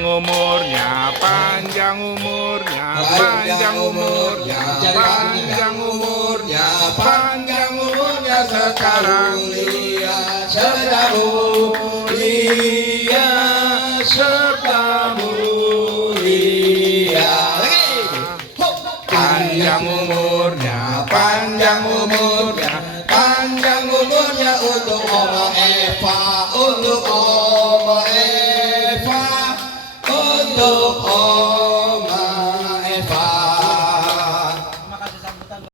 panjang umurnya, panjang umurnya, panjang umurnya, panjang umurnya, panjang umurnya sekarang mulia serta mulia serta mulia. Panjang umurnya, panjang umurnya, Panjang umurnya untuk Oma Eva, untuk Oma Eva, untuk Oma Eva.